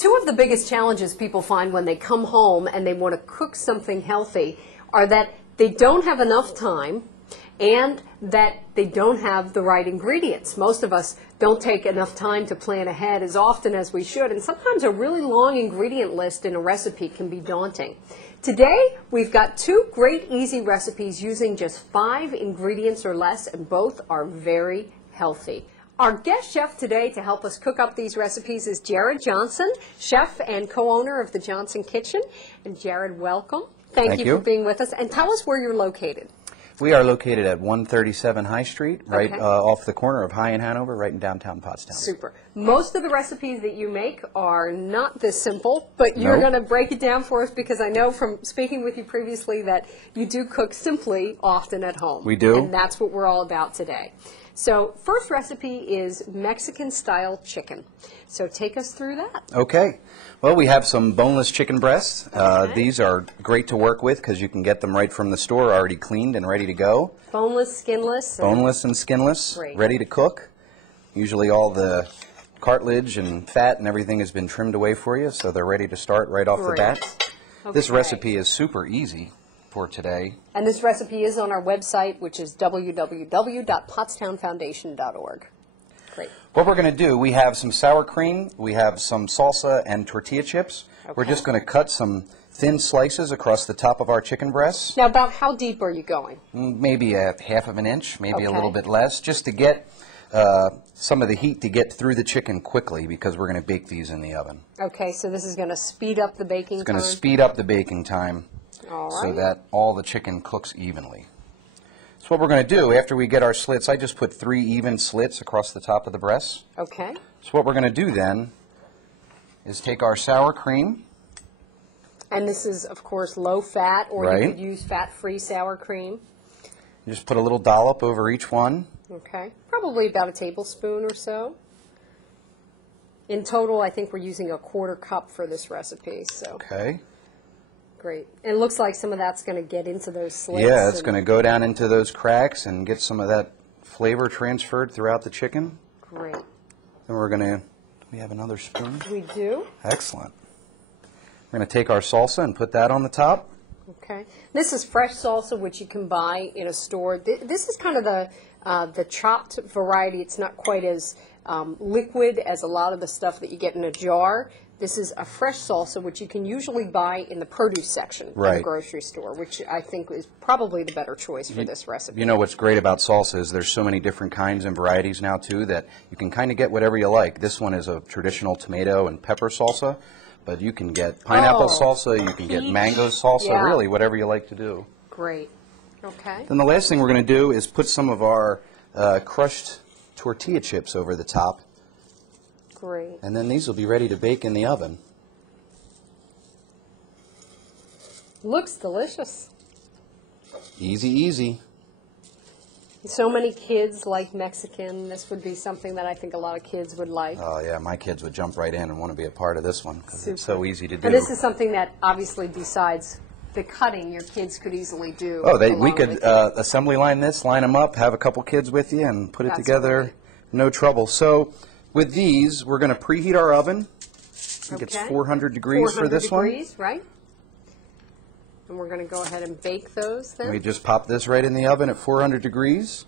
Two of the biggest challenges people find when they come home and they want to cook something healthy are that they don't have enough time and that they don't have the right ingredients. Most of us don't take enough time to plan ahead as often as we should, and sometimes a really long ingredient list in a recipe can be daunting. Today, we've got two great easy recipes using just 5 ingredients or less, and both are very healthy. Our guest chef today to help us cook up these recipes is Jared Johnson, chef and co-owner of the Johnson Kitchen. And Jared, welcome. Thank you for being with us. And tell us where you're located. We are located at 137 High Street, right off the corner of High and Hanover, right in downtown Pottstown. Super. Most of the recipes that you make are not this simple, but you're going to break it down for us because I know from speaking with you previously that you do cook simply often at home. We do. And that's what we're all about today. So first recipe is Mexican-style chicken. So take us through that. Okay. Well, we have some boneless chicken breasts. These are great to work with because you can get them right from the store already cleaned and ready to go. Boneless, skinless. Boneless and skinless, ready to cook. Usually all the cartilage and fat and everything has been trimmed away for you, so they're ready to start right off the bat. Okay. This recipe is super easy for today. And this recipe is on our website, which is www.pottstownfoundation.org. Great. What we're going to do, we have some sour cream, we have some salsa and tortilla chips. Okay. We're just going to cut some thin slices across the top of our chicken breasts. Now, about how deep are you going? Maybe a half of an inch, maybe a little bit less, just to get some of the heat to get through the chicken quickly because we're going to bake these in the oven. Okay, so this is going to speed up the baking time? It's going to speed up the baking time. All right. So that all the chicken cooks evenly. So what we're going to do, after we get our slits, I just put 3 even slits across the top of the breasts. Okay. So what we're going to do then is take our sour cream. And this is, of course, low fat, or you could use fat-free sour cream. You just put a little dollop over each one. Okay. Probably about a tablespoon or so. In total, I think we're using a 1/4 cup for this recipe. So. Okay. Great. And it looks like some of that's going to get into those slits. Yeah, it's going to go down into those cracks and get some of that flavor transferred throughout the chicken. Great. Then we're going to, we have another spoon? We do. Excellent. We're going to take our salsa and put that on the top. Okay. This is fresh salsa, which you can buy in a store. This is kind of the chopped variety. It's not quite as liquid as a lot of the stuff that you get in a jar. This is a fresh salsa, which you can usually buy in the produce section in the grocery store, which I think is probably the better choice for this recipe. You know what's great about salsa is there's so many different kinds and varieties now, too, that you can kind of get whatever you like. This one is a traditional tomato and pepper salsa, but you can get pineapple salsa, you can get mango salsa, really whatever you like to do. Great. Okay. Then the last thing we're going to do is put some of our crushed tortilla chips over the top. Great. And then these will be ready to bake in the oven. Looks delicious. Easy, easy. So many kids like Mexican. This would be something that I think a lot of kids would like. Oh, yeah, my kids would jump right in and want to be a part of this one because it's so easy to do. And this is something that obviously besides the cutting, your kids could easily do. Oh, we could assembly line this, line them up, have a couple kids with you, and put it together, no trouble. So with these, we're going to preheat our oven. I think it's 400 degrees for this one. 400 degrees, right? And we're going to go ahead and bake those then. And we just pop this right in the oven at 400 degrees.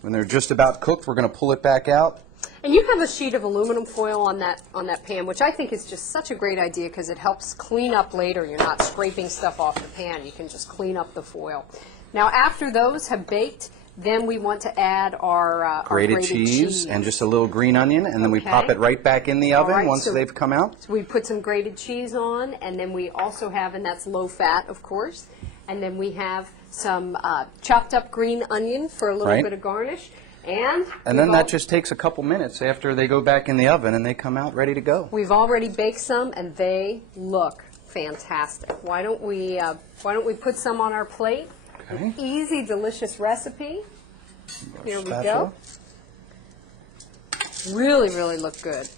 When they're just about cooked, we're going to pull it back out. And you have a sheet of aluminum foil on that pan, which I think is just such a great idea because it helps clean up later. You're not scraping stuff off the pan. You can just clean up the foil. Now, after those have baked, then we want to add our grated cheese and just a little green onion, and then we pop it right back in the oven once they've come out. So we put some grated cheese on, and then we also have, and that's low fat, of course, and then we have some chopped up green onion for a little bit of garnish. And then that just takes a couple minutes after they go back in the oven and they come out ready to go. We've already baked some, and they look fantastic. Why don't we put some on our plate? Okay. Easy, delicious recipe. Here we go. Really, really look good.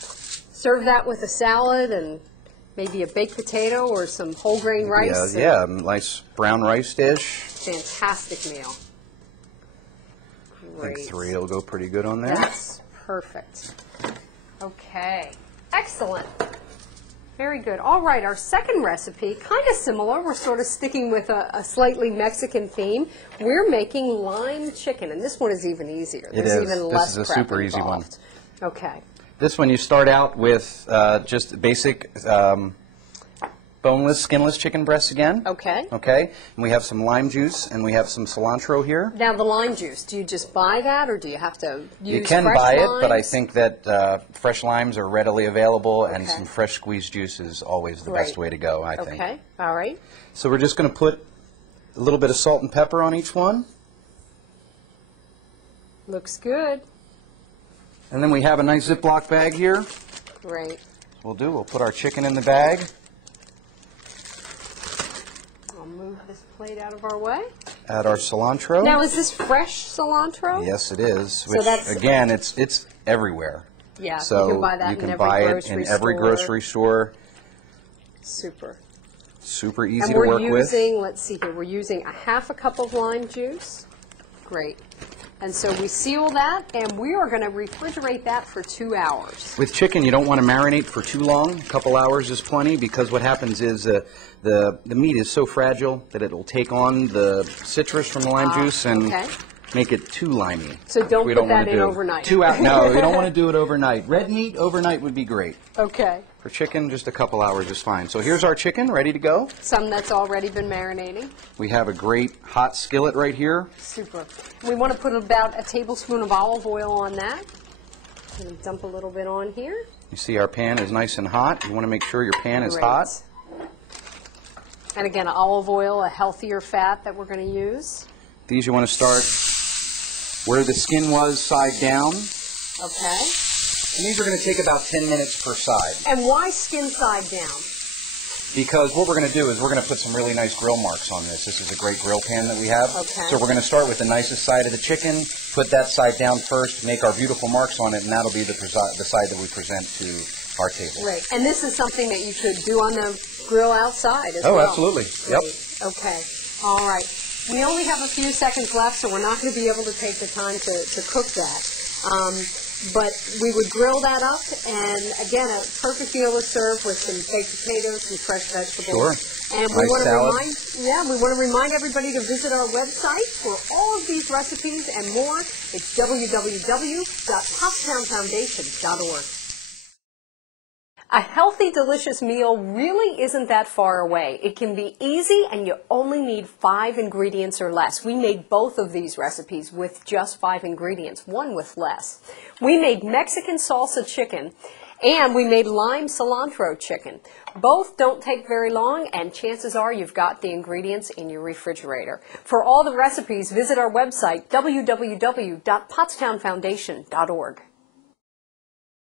Serve that with a salad and maybe a baked potato or some whole grain rice. Yeah, nice brown rice dish. Fantastic meal. Great. I think 3 will go pretty good on there. That's perfect. Okay. Excellent. Very good. All right, our second recipe, kind of similar. We're sort of sticking with a slightly Mexican theme. We're making lime chicken, and this one is even easier. It There's is. even less This is a prep super easy one. involved. Okay. This one you start out with just basic boneless, skinless chicken breasts again. Okay. Okay. And we have some lime juice and we have some cilantro here. Now the lime juice, do you just buy that or do you have to use You can fresh buy it, but I limes? think that fresh limes are readily available and Okay. some fresh squeezed juice is always the Great. best way to go, I think. Okay. All right. So we're just going to put a little bit of salt and pepper on each one. Looks good. And then we have a nice Ziploc bag here. Great. We'll put our chicken in the bag. I'll move this plate out of our way. Add our cilantro. Now, is this fresh cilantro? Yes, it is. So Which, that's- again, it's everywhere. Yeah, So you can buy that you in can every buy it grocery in every store. grocery store. Super. Super easy And to we're work using, let's see here, we're using a half a cup of lime juice. Great. And so we seal that, and we are going to refrigerate that for 2 hours. With chicken, you don't want to marinate for too long. A couple hours is plenty because what happens is the meat is so fragile that it will take on the citrus from the lime juice and okay. make it too limey. So don't We put don't that want to in do. overnight. No, you don't want to do it overnight. Red meat overnight would be great. Okay. For chicken, just a couple hours is fine. So here's our chicken ready to go. Some that's already been marinating. We have a great hot skillet right here. Super. We want to put about a tablespoon of olive oil on that. And dump a little bit on here. You see our pan is nice and hot. You want to make sure your pan is Great. hot. And again, olive oil, a healthier fat that we're going to use. These you want to start where the skin was, side down. Okay. And these are going to take about 10 minutes per side. And why skin side down? Because what we're going to do is we're going to put some really nice grill marks on this. This is a great grill pan that we have. Okay. So we're going to start with the nicest side of the chicken, put that side down first, make our beautiful marks on it, and that'll be the side that we present to our table. Right. And this is something that you could do on the grill outside as well. Oh, absolutely. Yep. Great. Okay. All right. We only have a few seconds left, so we're not going to be able to take the time to cook that. But we would grill that up, and again, a perfect meal to serve with some baked potatoes, some fresh vegetables. Sure. And we Nice want salad. we want to remind everybody to visit our website for all of these recipes and more. It's www.pottstownfoundation.org. A healthy, delicious meal really isn't that far away. It can be easy, and you only need 5 ingredients or less. We made both of these recipes with just 5 ingredients, one with less. We made Mexican salsa chicken, and we made lime cilantro chicken. Both don't take very long, and chances are you've got the ingredients in your refrigerator. For all the recipes, visit our website, www.pottstownfoundation.org.